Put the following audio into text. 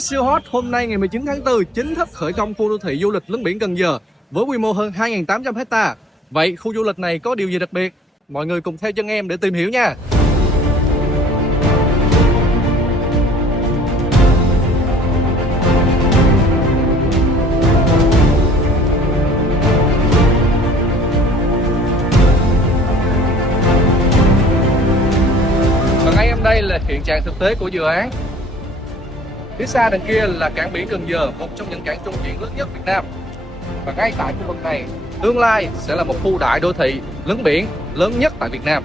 Siêu hot, hôm nay ngày 19 tháng 4 chính thức khởi công khu đô thị du lịch lấn biển Cần Giờ với quy mô hơn 2.800 hecta. Vậy khu du lịch này có điều gì đặc biệt? Mọi người cùng theo chân em để tìm hiểu nha. Và ngay em đây là hiện trạng thực tế của dự án. Phía xa đằng kia là cảng biển Cần Giờ, một trong những cảng trung chuyển lớn nhất Việt Nam. Và ngay tại khu vực này, tương lai sẽ là một khu đại đô thị lấn biển lớn nhất tại Việt Nam.